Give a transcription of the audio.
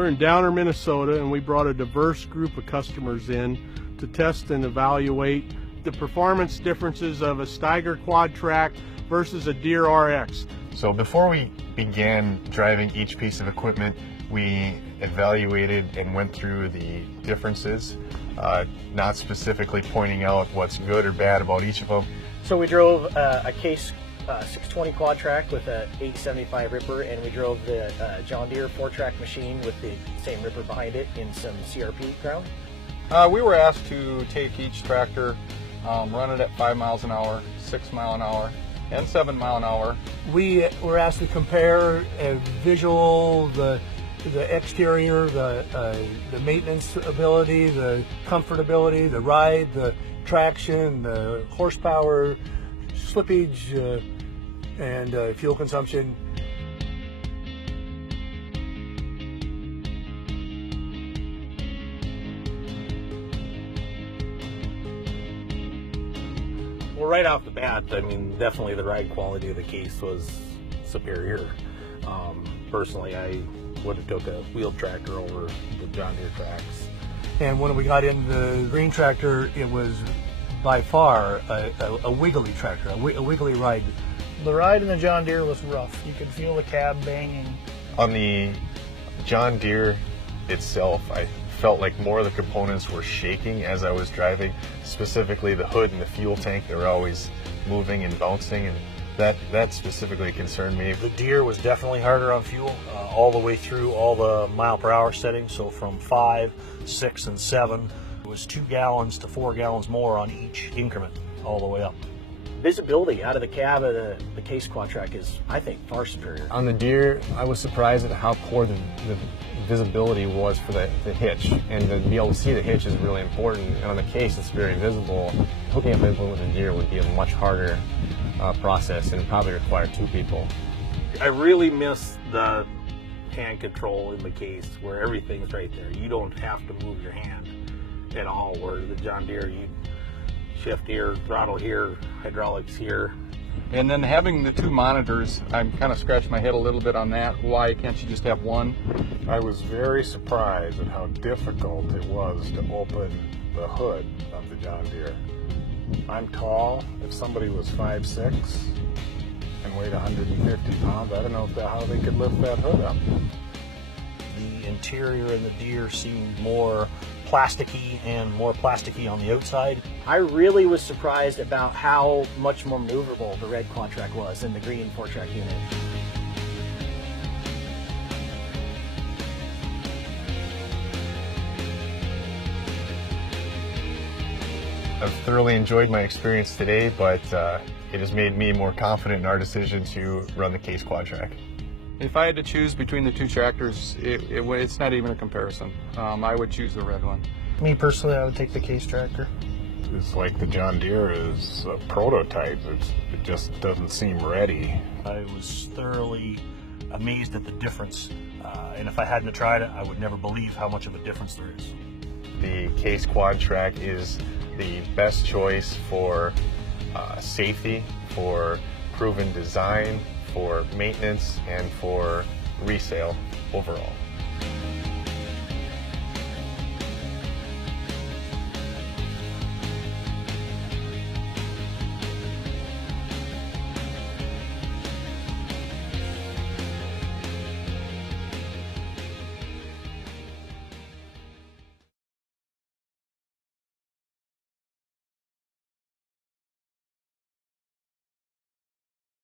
We're in Downer, Minnesota, and we brought a diverse group of customers in to test and evaluate the performance differences of a Steiger quadtrac versus a Deere RX. So before we began driving each piece of equipment, we evaluated and went through the differences, not specifically pointing out what's good or bad about each of them. So we drove a Case 620 quadtrac with a 875 ripper, and we drove the John Deere 4-track machine with the same ripper behind it in some CRP ground. We were asked to take each tractor, run it at 5 miles an hour, 6 mile an hour, and 7 mile an hour. We were asked to compare visual, the exterior, the maintenance ability, the comfortability, the ride, the traction, the horsepower, slippage, and fuel consumption. Well, right off the bat, I mean, definitely the ride quality of the Case was superior. Personally, I would have took a wheeled tractor over the John Deere tracks. And when we got in the green tractor, it was by far a wiggly tractor, a wiggly ride. The ride in the John Deere was rough. You could feel the cab banging. On the John Deere itself, I felt like more of the components were shaking as I was driving, specifically the hood and the fuel tank. They were always moving and bouncing, and that specifically concerned me. The Deere was definitely harder on fuel all the way through all the mile per hour settings. So from 5, 6, and 7, it was 2 gallons to 4 gallons more on each increment all the way up. Visibility out of the cab of the Case quadtrac is, I think, far superior. On the Deere, I was surprised at how poor the visibility was for the hitch, and to be able to see the hitch is really important. And on the Case, it's very visible. Hooking up input with a Deere would be a much harder process and probably require 2 people. I really miss the hand control in the Case where everything's right there. You don't have to move your hand at all, where the John Deere, you shift here, throttle here, hydraulics here. And then having the 2 monitors, I'm kind of scratching my head a little bit on that. Why can't you just have one? I was very surprised at how difficult it was to open the hood of the John Deere. I'm tall. If somebody was 5'6" and weighed 150 pounds, I don't know how they could lift that hood up. The interior in the Deere seemed more plasticky and more plasticky on the outside. I really was surprised about how much more maneuverable the red quadtrac was than the green 4-track unit. I've thoroughly enjoyed my experience today, but it has made me more confident in our decision to run the Case quadtrac. If I had to choose between the 2 tractors, it's not even a comparison. I would choose the red one. Me personally, I would take the Case tractor. It's like the John Deere is a prototype. It just doesn't seem ready. I was thoroughly amazed at the difference, and if I hadn't tried it, I would never believe how much of a difference there is. The Case quadtrac is the best choice for safety, for proven design, for maintenance, and for resale overall.